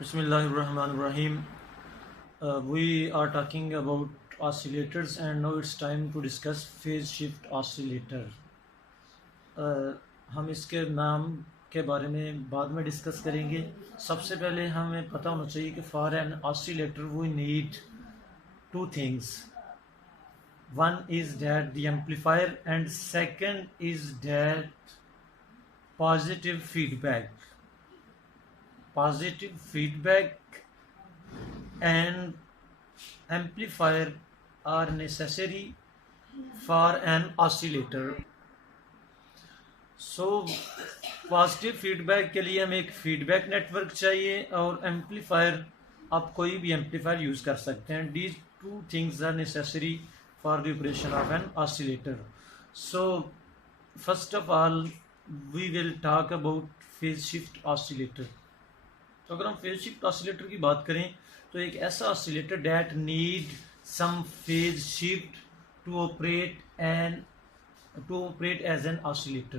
Bismillahirrahmanirrahim. We are talking about oscillators, and now it's time to discuss phase shift oscillator. हम इसके नाम के बारे में बाद में डिस्कस करेंगे. सबसे पहले हमें पता होना चाहिए कि for an oscillator we need two things. One is that the amplifier, and second is that positive feedback. Positive feedback and amplifier are necessary for an oscillator. So positive feedback के लिए हमें एक फीडबैक नेटवर्क चाहिए, और amplifier आप कोई भी amplifier use कर सकते हैं. These two things are necessary for the operation of an oscillator. So first of all we will talk about phase shift oscillator. तो अगर हम फेज शिफ्ट ऑसिलेटर की बात करें तो एक ऐसा oscillator that need some phase shift to operate as an oscillator.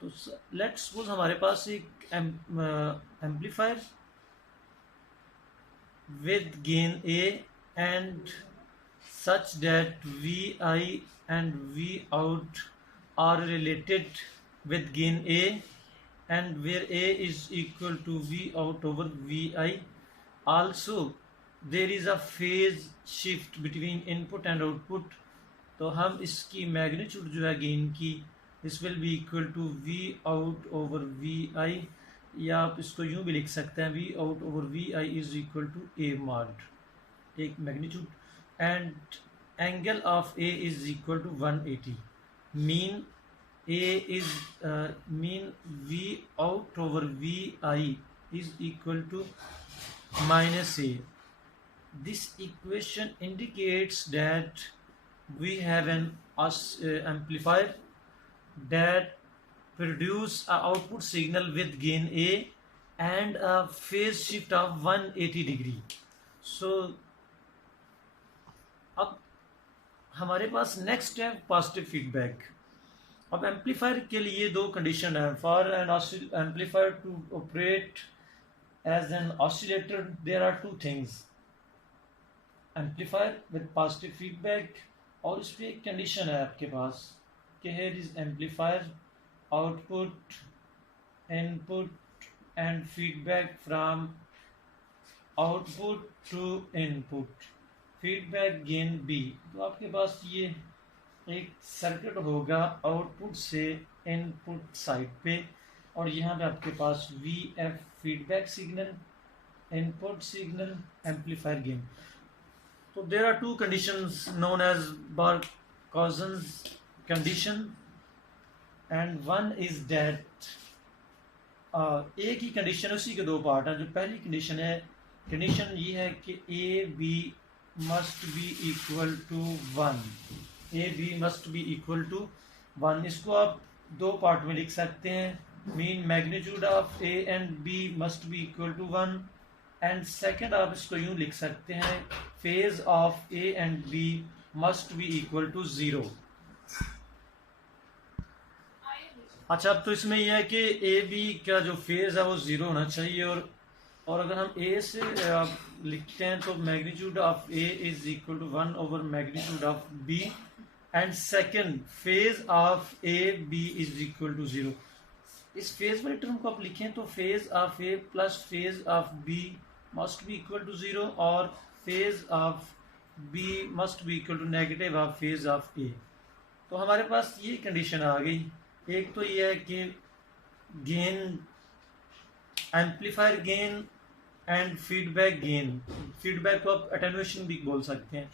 तो लेट्स सपोज हमारे पास एक amplifier with gain A and such that Vi and Vout are related with gain A, and where A is equal to Vout over Vi. Also there is a phase shift between input and output. तो हम इसकी magnitude जो है gain की, this will be equal to Vout over Vi, या आप इसको यूं भी लिख सकते हैं Vout over Vi is equal to A mod, एक magnitude, and angle of A is equal to 180. Mean mean Vout over Vi is equal to minus A. This equation indicates that we have an amplifier that produce a output signal with gain A and a phase shift of 180 degree. So अब हमारे पास next है positive feedback. अब amplifier के लिए दो condition है. For an amplifier to operate as an oscillator there are two things. Amplifier with positive feedback, और इस पर एक कंडीशन है आपके पास कि here is amplifier, output, input and feedback from output to input, feedback gain B. तो आपके पास ये एक सर्किट होगा आउटपुट से इनपुट साइड पे, और यहाँ पे आपके पास VF feedback signal, input signal, amplifier gain. तो there are two conditions known as Barkhausen's condition, and one is that. एक ही कंडीशन, उसी के दो पार्ट हैं. जो पहली कंडीशन है, कंडीशन ये है कि A B must be equal to 1. A B must be equal to 1. इसको आप दो पार्ट में लिख सकते हैं. Mean magnitude of A and B must be equal to 1, and second आप इसको यूं लिख सकते हैं, phase of A and B must be equal to 0. अच्छा, अब तो इसमें यह है कि ए बी का जो फेज है वो 0 होना चाहिए, और अगर हम ए से लिखते हैं तो magnitude of A is equal to 1 over magnitude of B, and second phase of A B is equal to 0. इस फेज वाले टर्म को आप लिखें तो phase of A plus phase of B must be equal to 0, और phase of B must be equal to negative of phase of A. तो हमारे पास ये कंडीशन आ गई. एक तो ये है कि gain, amplifier gain and feedback gain, feedback को आप अटेन्युएशन भी बोल सकते हैं,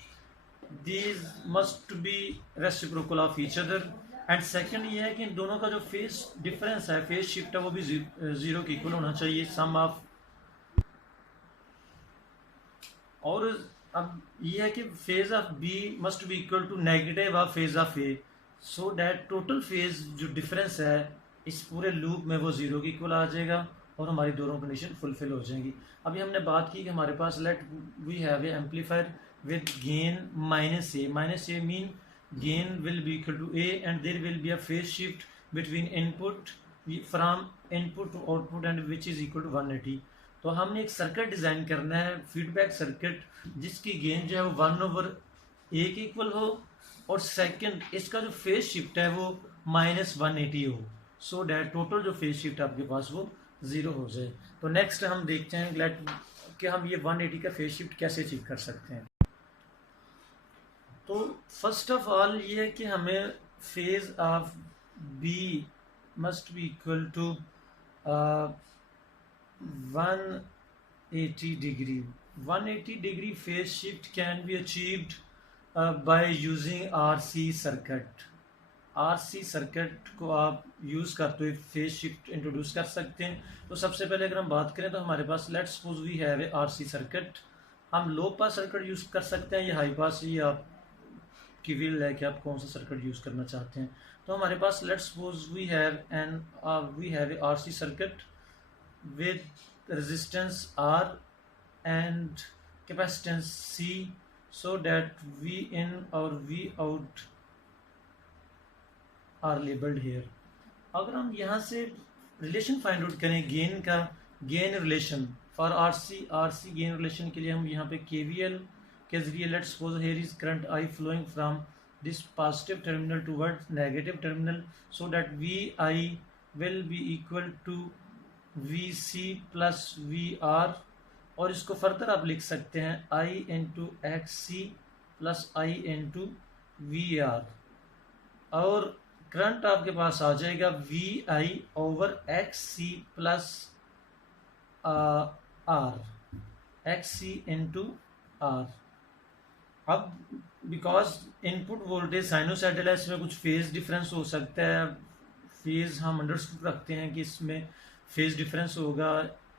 these must be reciprocal of each other. And second ये है कि इन दोनों का जो फेज डिफरेंस है, फेज शिफ्ट है, वो भी 0 के इक्वल होना चाहिए, सम ऑफ. और अब ये है कि phase of B must be equal to negative of phase of A, so that total phase जो डिफरेंस है इस पूरे लूप में वो 0 के इक्वल आ जाएगा, और हमारी दोनों कंडीशन फुलफिल हो जाएंगी. अभी हमने बात की कि हमारे पास let we have a amplifier with gain minus A mean gain will be equal to A, and there will be a phase shift between input from input to output, and which is equal to 180. तो हमने एक circuit design करना है, feedback circuit, जिसकी gain जो है वो 1/a के इक्वल हो, और सेकंड इसका जो फेज शिफ्ट है वो -180 हो, सो डैट टोटल जो फेज शिफ्ट आपके पास वो 0 हो जाए। तो नेक्स्ट हम देखते हैं लेट कि हम ये 180 का फेज शिफ्ट कैसे अचीव कर सकते हैं। तो फर्स्ट ऑफ ऑल ये है कि हमें phase of B must be equal to 180 degree. 180 degree phase shift can be achieved by using RC circuit. RC circuit को आप यूज़ करते हुए फेज शिफ्ट इंट्रोड्यूस कर सकते हैं। तो सबसे पहले अगर हम बात करें तो हमारे पास let's suppose we have a RC circuit. हम लो पास सर्किट यूज़ कर सकते हैं या हाई पास, ये आप की विल है कि आप कौन सा सर्किट यूज़ करना चाहते हैं। तो हमारे पास let's suppose we have a RC circuit with resistance R and capacitance C, so that V in or V out are labeled here. अगर हम यहाँ से रिलेशन फाइंड आउट करें गेन का, gain relation for RC gain relation के लिए हम यहाँ पे KVL के जरिए let's suppose here is current I flowing from this positive terminal towards negative terminal, so that VI will be equal to VC plus VR, और इसको further आप लिख सकते हैं I into XC plus I into VR, और current आपके पास आ जाएगा VI over XC plus R, XC into R। अब बिकॉज इनपुट वोल्टेज साइनोसाइडल है, इसमें कुछ फेज डिफरेंस हो सकता है। फेज हम अंडरस्टूड रखते हैं कि इसमें फेज डिफरेंस होगा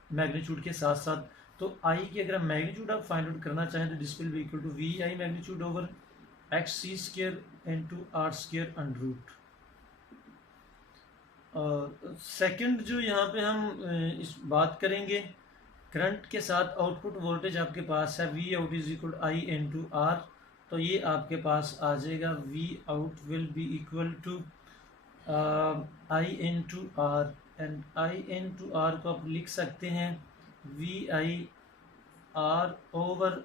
मैग्नीट्यूड के साथ साथ। तो आई की अगर हम मैग्नीट्यूड आप फाइंड आउट करना चाहें तो this will be equal to V I magnitude over X C square into R square under root. Second जो यहाँ पे हम इस बात करेंगे करंट के साथ आउटपुट वोल्टेज आपके पास है V out is equal I into R, तो ये आपके पास आ जाएगा V out will be equal to I into R, and I into R को आप लिख सकते हैं V I R over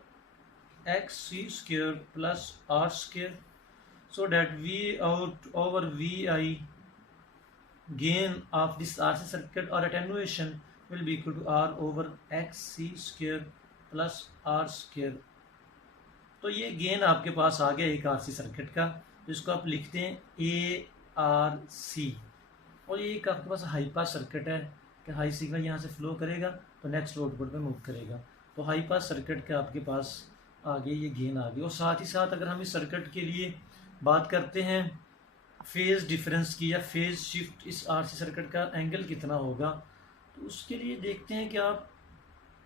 X C square plus R square, so that V out over V I gain of this R C circuit और attenuation will be equal to R over X C square plus R square. तो ये gain आपके पास आ गया एक are C circuit का, जिसको आप लिखते हैं ए आर सी। और ये एक आपके पास हाई पास सर्किट है कि हाई सिग्नल यहाँ से फ्लो करेगा तो नेक्स्ट आउटपुट में मूव करेगा। तो हाई पास सर्किट के आपके पास आगे ये गेन आ गई। और साथ ही साथ अगर हम इस सर्किट के लिए बात करते हैं फेज डिफरेंस की या फेज शिफ्ट, इस आरसी सर्किट का एंगल कितना होगा, तो उसके लिए देखते हैं कि आप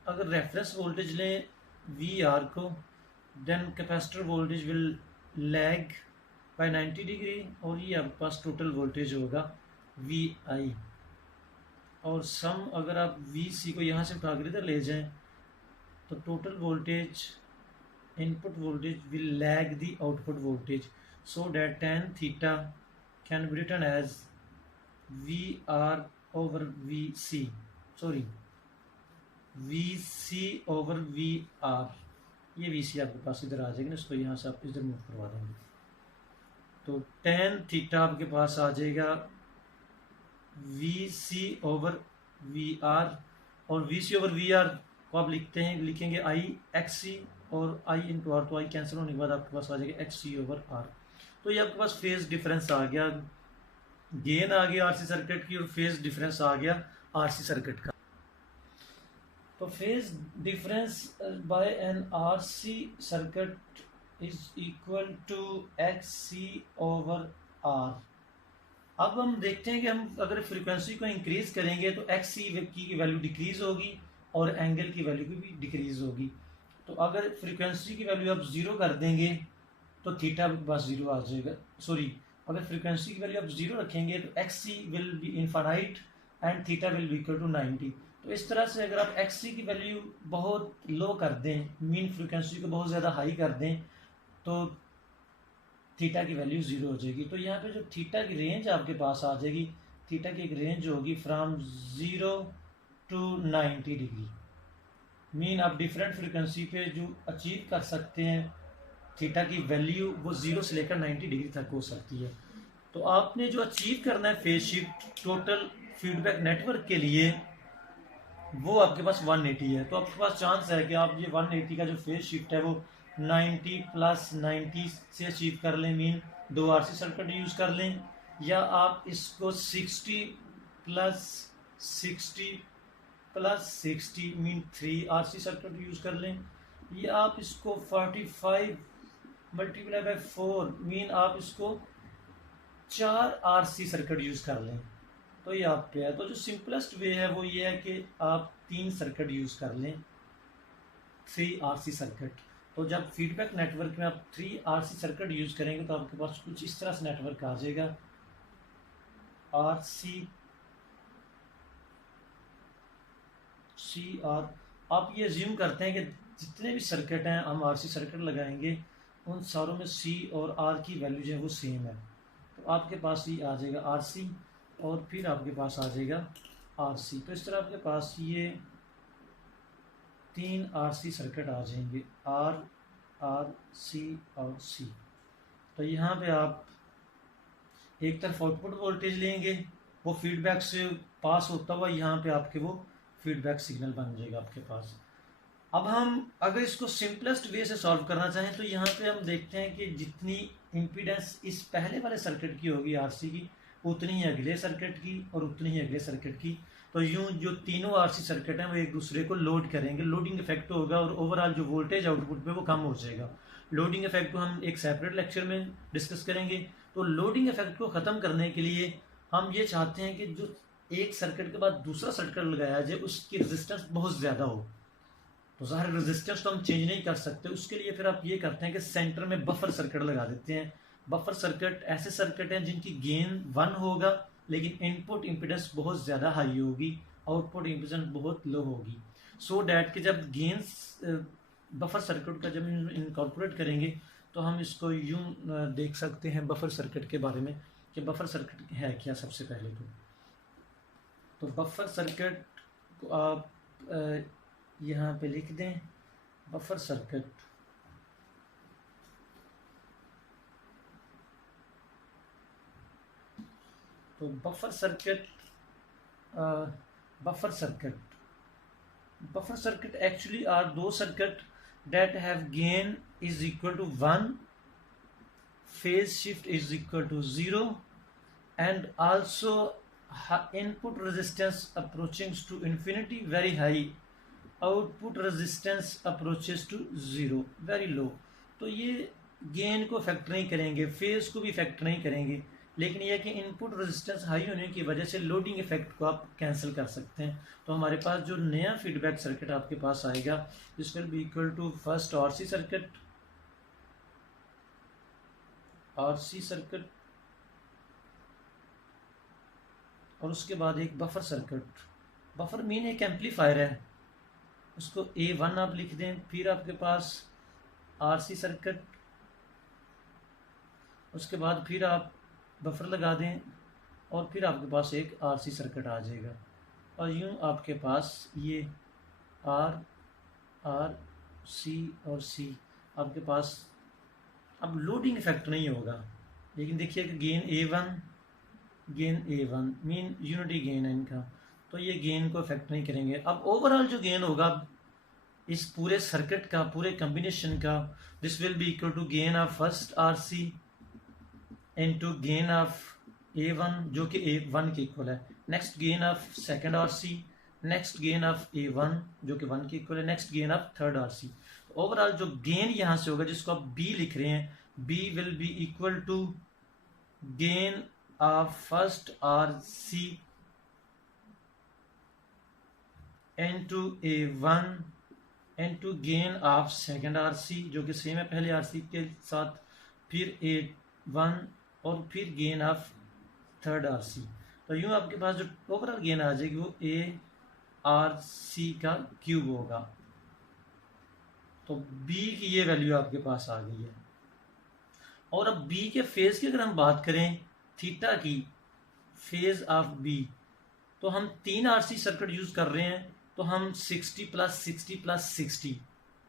अगर रेफरेंस वोल्टेज लें वी आर को, then capacitor voltage will lag by 90 degree, और ये आपके पास टोटल वोल्टेज होगा वी आई। और सम अगर आप वी सी को यहाँ से उठाकर इधर ले जाएं तो total voltage input voltage will lag the output voltage, so that tan theta can be written as V R over V C, sorry V C over V R. ये वी सी आपके पास इधर आ जाएगी ना, इसको यहाँ से आप इधर मूव करवा देंगे तो tan थीटा आपके पास आ जाएगा V C over V R, और V C over V R को आप लिखेंगे आई एक्स सी और आई इंटू आर, तो आई कैंसिल होने के बाद आपके पास आ जाएगा एक्स सी ओवर आर। तो ये आपके पास फेज डिफरेंस आ गया, गेन आ गया आरसी सर्किट की और फेज डिफरेंस आ गया आरसी सर्किट का। तो phase difference by an RC circuit is equal to X C over R. अब हम देखते हैं कि हम अगर फ्रीक्वेंसी को इंक्रीज करेंगे तो एक्स सी की वैल्यू डिक्रीज होगी और एंगल की वैल्यू की भी डिक्रीज होगी। तो अगर फ्रीक्वेंसी की वैल्यू आप जीरो कर देंगे तो थीटा के पास जीरो आ जाएगा, सॉरी अगर फ्रीक्वेंसी की वैल्यू आप जीरो रखेंगे तो X C will be infinite and theta will be equal to 90। तो इस तरह से अगर आप एक्स सी की वैल्यू बहुत लो कर दें, मीन फ्रीक्वेंसी को बहुत ज़्यादा हाई कर दें, तो थीटा की वैल्यू जीरो हो जाएगी। तो यहाँ पे जो थीटा की रेंज आपके पास आ जाएगी, थीटा की एक रेंज होगी फ्रॉम 0 to 90 डिग्री। मीन आप डिफरेंट फ्रिक्वेंसी पे जो अचीव कर सकते हैं थीटा की वैल्यू वो 0 से लेकर 90 डिग्री तक हो सकती है। तो आपने जो अचीव करना है phase shift total feedback network के लिए वो आपके पास 180 है। तो आपके पास चांस है कि आप ये 180 का जो फेज शिफ्ट है वो 90 प्लस 90 से अचीव कर लें, मीन 2 आरसी सर्किट यूज कर लें, या आप इसको 60 plus 60 plus 60 mean 3 RC circuit use कर लें, या आप इसको 45 मल्टीप्लाई बाय 4 मीन आप इसको 4 आरसी सर्किट यूज कर लें। तो ये आप पे है। तो जो सिंपलेस्ट वे है वो ये है कि आप 3 सर्किट यूज कर लें, 3 आरसी सर्किट। तो जब फीडबैक नेटवर्क में आप 3 आरसी सर्किट यूज करेंगे तो आपके पास कुछ इस तरह से नेटवर्क आ जाएगा। आरसी आर आप ये ज्यूम करते हैं कि जितने भी सर्किट हैं हम आरसी सर्किट लगाएंगे उन सारों में सी और आर की वैल्यू जो है वो सेम है। तो आपके पास ये आ जाएगा आरसी और फिर आपके पास आ जाएगा आरसी। तो इस तरह आपके पास ये 3 आरसी सर्किट आ जाएंगे, आर आर सी और सी। तो यहाँ पे आप एक तरफ आउटपुट वोल्टेज लेंगे, वो फीडबैक से पास होता हुआ यहाँ पे आपके वो फीडबैक सिग्नल बन जाएगा आपके पास। अब हम अगर इसको सिंपलेस्ट वे से सॉल्व करना चाहें तो यहाँ पे हम देखते हैं कि जितनी इम्पीडेंस इस पहले वाले सर्किट की होगी आरसी की, उतनी ही अगले सर्किट की और उतनी ही अगले सर्किट की। तो यूं जो तीनों आरसी सर्किट हैं वो एक दूसरे को लोड करेंगे, लोडिंग इफेक्ट होगा और ओवरऑल जो वोल्टेज आउटपुट पे वो कम हो जाएगा। लोडिंग इफेक्ट को हम एक सेपरेट लेक्चर में डिस्कस करेंगे। तो लोडिंग इफेक्ट को ख़त्म करने के लिए हम ये चाहते हैं कि जो एक सर्किट के बाद दूसरा सर्किट लगाया जाए उसकी रेजिस्टेंस बहुत ज़्यादा हो। तो ज़ाहिर रेजिस्टेंस तो हम चेंज नहीं कर सकते, उसके लिए फिर आप ये करते हैं कि सेंटर में बफर सर्किट लगा देते हैं। बफर सर्किट ऐसे सर्किट हैं जिनकी गेन 1 होगा लेकिन इनपुट इम्पीडेंस बहुत ज़्यादा हाई होगी, आउटपुट इम्पीडेंस बहुत लो होगी। सो डैट कि जब गेन्स बफर सर्किट का जब इनकॉर्पोरेट करेंगे तो हम इसको यूं देख सकते हैं बफर सर्किट के बारे में कि बफर सर्किट है क्या। सबसे पहले तो बफर सर्किट को आप यहाँ पे लिख दें, बफर सर्किट तो बफर सर्किट एक्चुअली आर दो circuit that have gain is equal to 1, phase shift is equal to 0, and also input resistance approaching to infinity very high, output resistance approaches to 0 very low। तो ये gain को effect नहीं करेंगे, phase को भी effect नहीं करेंगे, लेकिन यह कि इनपुट रेजिस्टेंस हाई होने की वजह से लोडिंग इफेक्ट को आप कैंसिल कर सकते हैं। तो हमारे पास जो नया फीडबैक सर्किट आपके पास आएगा this will be equal to first RC circuit और उसके बाद एक बफर सर्किट। बफर मीन एक एम्पलीफायर है, उसको A1 आप लिख दें। फिर आपके पास आरसी सर्किट, उसके बाद फिर आप बफर लगा दें और फिर आपके पास एक आरसी सर्किट आ जाएगा। और यूं आपके पास ये आर सी और सी आपके पास अब लोडिंग इफेक्ट नहीं होगा। लेकिन देखिए कि gain A1 mean unity gain है इनका, तो ये गेन को इफेक्ट नहीं करेंगे। अब ओवरऑल जो गेन होगा इस पूरे सर्किट का, पूरे कॉम्बिनेशन का, this will be equal to gain of first RC into gain of A1 जो कि A1 के इक्वल है, next gain of second RC, next gain of A1 जो कि 1 के इक्वल है, next gain of third RC. Overall जो गेन यहाँ से होगा जिसको आप B लिख रहे हैं, B will be equal to gain of first RC into A1 into gain of second RC जो कि सेम है पहले आरसी के साथ, फिर A1 और फिर गेन ऑफ थर्ड आरसी। तो यूं आपके पास जो ओवरऑल गेन आ जाएगी वो ARC का क्यूब होगा। तो B की ये वैल्यू आपके पास आ गई है। और अब B के फेज की अगर हम बात करें, थीटा की फेज ऑफ B, तो हम 3 आरसी सर्किट यूज कर रहे हैं तो हम 60 प्लस 60 प्लस 60,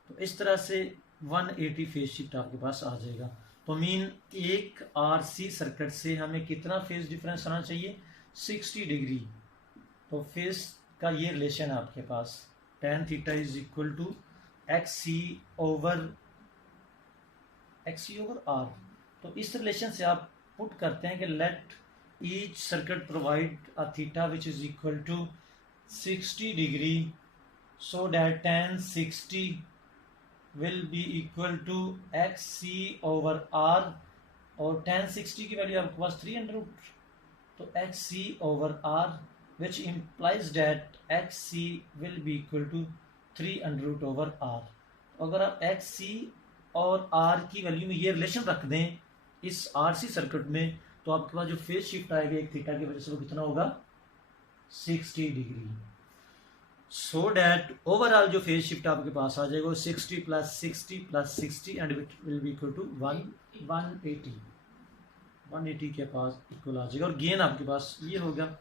तो इस तरह से 180 फेज शिफ्ट आपके पास आ जाएगा। तो मीन एक आरसी सर्किट से हमें कितना फेज डिफरेंस आना चाहिए, 60 डिग्री। तो फेज का ये रिलेशन है आपके पास, tan theta is equal to XC over R. तो इस रिलेशन से आप पुट करते हैं कि let each circuit provide a theta which is equal to 60 degree, so that tan 60 will be equal to XC over R, और tan 60 की value आपके पास 300, तो XC over R which implies that XC will be equal to 300 over R। अगर आप XC और R की value में ये रिलेशन रख दें इस RC सर्किट में, तो आपके पास जो फेज शिफ्ट आएगा एक थीटा की वजह से वो कितना होगा, 60 डिग्री। सो डैट ओवरऑल जो फेज शिफ्ट आपके पास आ जाएगा 60 plus 60 plus 60 and it will be equal to 180 के पास इक्वल आ जाएगा, और गेन आपके पास ये होगा।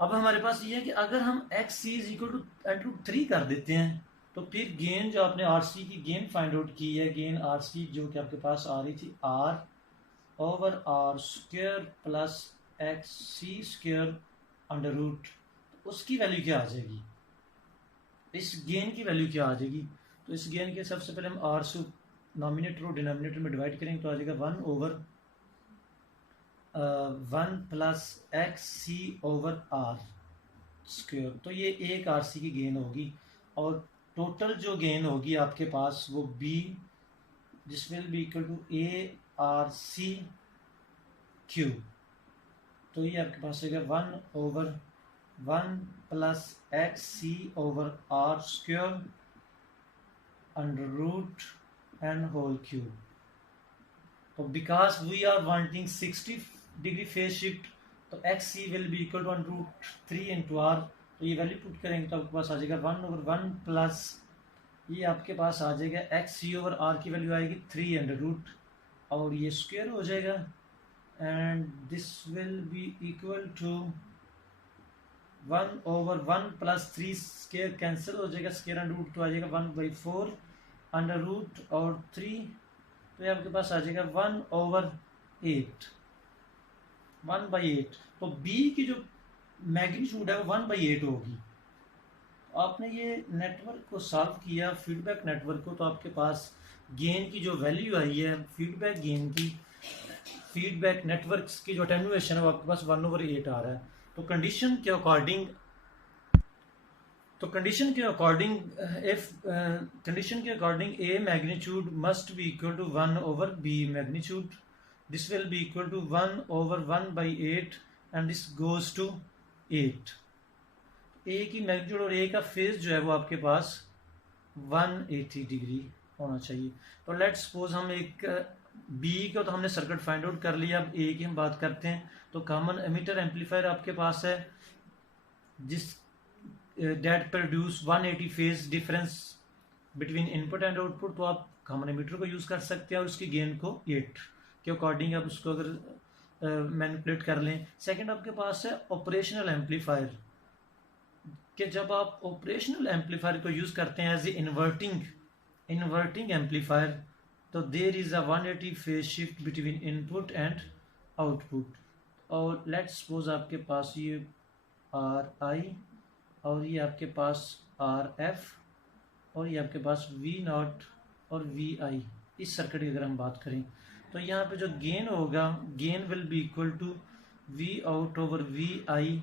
अब हमारे पास ये है कि अगर हम XC इज इक्वल टू √3 कर देते हैं, तो फिर गेन जो आपने RC की गेन फाइंड आउट की है, गेन RC जो कि आपके पास आ रही थी R over R square plus XC square under root, उसकी वैल्यू क्या आ जाएगी, इस गेन की वैल्यू क्या आ जाएगी। तो इस गेन के सबसे पहले हम R से नॉमिनेटर और डिनोमिनेटर में डिवाइड करेंगे, तो आ जाएगा 1 over 1 plus XC over R square. तो ये एक RC की गेन होगी, और टोटल जो गेन होगी आपके पास वो B this will be equal to ARC cube. तो ये आपके पास आएगा 1 over 1 plus XC over R square under root and whole cube. तो because we are wanting 60 degree phase shift, तो XC will be equal to √3 into R। तो ये value put करेंगे तो आपके पास आ जाएगा 1 ओवर 1 प्लस ये आपके पास आ जाएगा XC ओवर R की वैल्यू आएगी 3 अंडर रूट, और ये स्क्वायर हो जाएगा, and this will be equal to 1 over 1 plus 3 square cancel हो जाएगा, स्क्वायर अंडर रूट तो आ जाएगा 1/4 अंडर रूट और 3, तो ये आपके पास आ जाएगा 1 ओवर 8, 1/8। तो B की जो मैग्नीट्यूड है वो 1/8 होगी। आपने ये नेटवर्क को सॉल्व किया, फीडबैक नेटवर्क को, तो आपके पास गेन की जो वैल्यू आई है फीडबैक गेन की, फीडबैक नेटवर्क्स की जो अटेन्युएशन है वो आपके पास 1/8 आ रहा है। तो कंडीशन के according A magnitude must be equal to 1 over B magnitude, this will be equal to 1 over 1/8 and this goes to 8। A की मैग्नीट्यूड और A का फेज जो है वो आपके पास 180 डिग्री होना चाहिए। तो लेट सपोज हम एक B का तो हमने सर्किट फाइंड आउट कर लिया, अब A की हम बात करते हैं। तो कॉमन एमिटर एम्पलीफायर आपके पास है जिस that produce 180 phase difference between input and output, तो आप कॉमन एमिटर को यूज़ कर सकते हैं और उसकी गेन को 8 के अकॉर्डिंग आप उसको अगर मैनिपुलेट कर लें। सेकंड आपके पास है ऑपरेशनल एम्पलीफायर, कि जब आप ऑपरेशनल एम्पलीफायर को यूज़ करते हैं एज ए इन्वर्टिंग एम्पलीफायर, तो there is a 180 phase shift between input and output. और लेट्स सपोज आपके पास ये RI और ये आपके पास RF और ये आपके पास V0 और VI, इस सर्किट की अगर हम बात करें तो यहाँ पे जो गेन होगा, gain will be equal to V out over VI,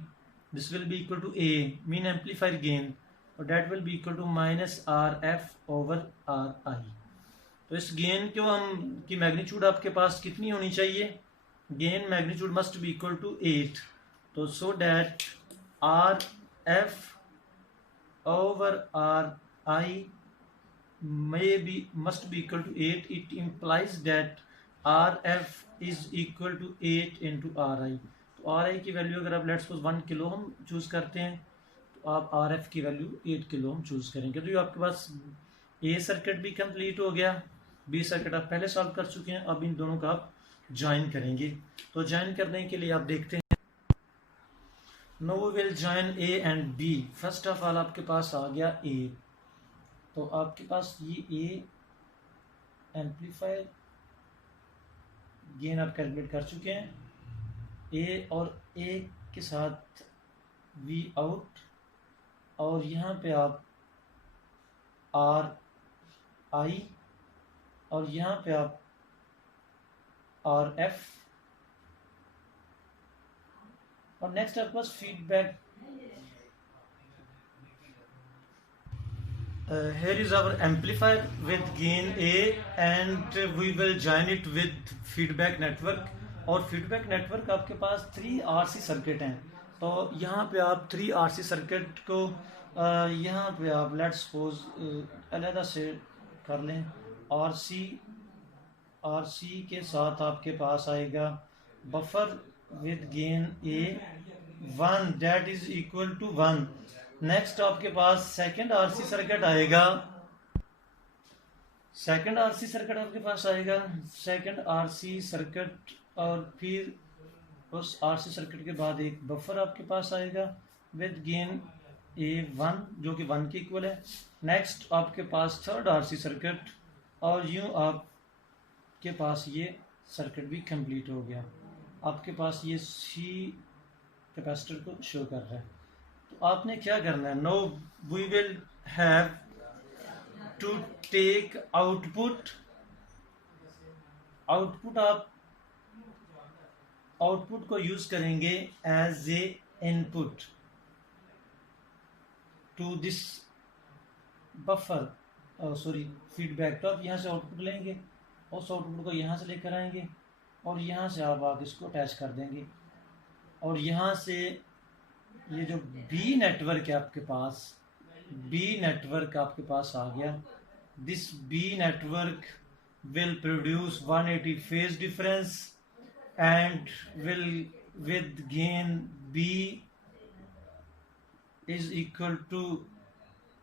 this will be equal to A mean amplifier gain, और that will be equal to minus RF over RI। तो इस गेन को हम की मैग्नीट्यूड आपके पास कितनी होनी चाहिए, gain magnitude must be equal to 8। तो so that RF over RI must be equal to 8, it implies that RF is equal to 8 into RI। तो RI की वैल्यू अगर आप लेट्स सपोज 1 किलो हम चूज़ करते हैं, तो आप RF की वैल्यू 8 किलो हम चूज़ करेंगे। तो ये आपके पास A सर्किट भी कंप्लीट हो गया, B सर्किट आप पहले सॉल्व कर चुके हैं, अब इन दोनों का आप ज्वाइन करेंगे। तो ज्वाइन करने के लिए आप देखते हैं, now we will join A and B. First of all आपके पास आ गया ए, तो आपके पास ये ए एम्पलीफायर गेन आप कैलकुलेट कर चुके हैं। ए और ए के साथ वी आउट, और यहाँ पे आप आर आई, और यहाँ पे आप आर एफ, और नेक्स्ट आपके पास feedback. here is our amplifier with gain A and we will join it with feedback network। और फीडबैक नेटवर्क आपके पास 3 RC सर्किट हैं। तो यहाँ पे आप 3 RC सर्किट को यहाँ पे आप लेट्स सपोज अलहदा से कर लें। RC के साथ आपके पास आएगा buffer with gain A 1 that is equal to 1। Next आपके पास सेकंड आरसी सर्किट आएगा। सेकंड आरसी सर्किट आपके पास आएगा, सेकंड आरसी सर्किट, और फिर उस आरसी सर्किट के बाद एक बफर आपके पास आएगा विद गेन A1 जो कि 1 के इक्वल है। नेक्स्ट आपके पास थर्ड आरसी सर्किट, और यूं आपके पास ये सर्किट भी कंप्लीट हो गया। आपके पास ये सी कैपेसिटर को शो कर रहा है। तो आपने क्या करना है, now we will have to take output. आप आउटपुट को यूज करेंगे as a input to this buffer, sorry feedback. तो आप यहाँ से आउटपुट लेंगे, उस आउटपुट को यहाँ से लेकर आएंगे, और यहाँ से आप इसको अटैच कर देंगे, और यहाँ से ये जो बी नेटवर्क है आपके पास, बी नेटवर्क आपके पास आ गया। This B network will produce 180 phase difference and will with gain B is equal to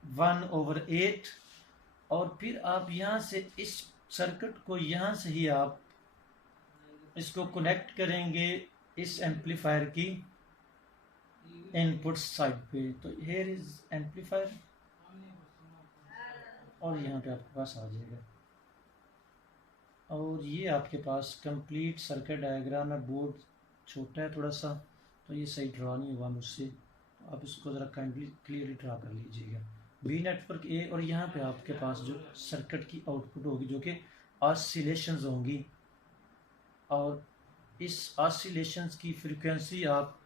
1/8। और फिर आप यहाँ से इस सर्किट को यहाँ से ही आप इसको कनेक्ट करेंगे इस एम्पलीफायर की इनपुट साइड पे। तो हेयर इज एम्पलीफायर, और यहाँ पे आपके पास आ जाएगा। और ये आपके पास कंप्लीट सर्किट डायग्राम है। बोर्ड छोटा है थोड़ा सा, तो ये सही ड्रा नहीं हुआ मुझसे, तो आप इसको ज़रा काइंडली क्लियरली ड्रा कर लीजिएगा। बी नेटवर्क ए, और यहाँ पे आपके पास जो सर्किट की आउटपुट होगी जो कि ऑसिलेशंस होंगी, और इस ऑसिलेशंस की फ्रीक्वेंसी आप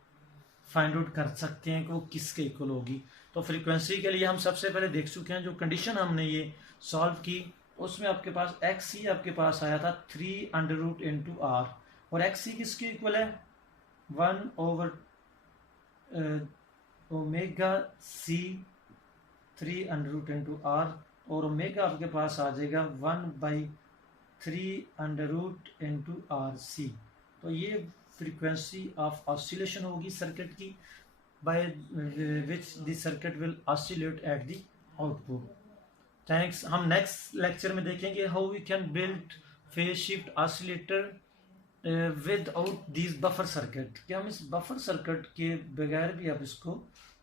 फाइंड आउट कर सकते हैं कि वो किसके इक्वल होगी। तो फ्रीक्वेंसी के लिए हम सबसे पहले देख चुके हैं, जो कंडीशन हमने ये सॉल्व की उसमें आपके पास XC आपके पास आया था 3√r, और XC किसके इक्वल है 1/ωc 3√r, और ओमेगा आपके पास आ जाएगा 1/3√rc। तो ये फ्रीक्वेंसी ऑफ ऑसिलेशन होगी सर्किट की, by which the circuit will oscillate at the output. Thanks. हम नेक्स्ट लेक्चर में देखेंगे how we can build phase shift oscillator without this buffer circuit, कि हम इस बफर सर्किट के बगैर भी आप इसको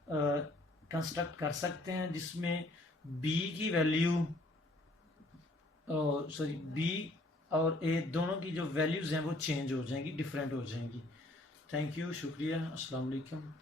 कंस्ट्रक्ट कर सकते हैं, जिसमें बी की वैल्यू बी और ए दोनों की जो वैल्यूज़ हैं वो चेंज हो जाएंगी, डिफरेंट हो जाएंगी। थैंक यू, शुक्रिया, अस्सलाम वालेकुम।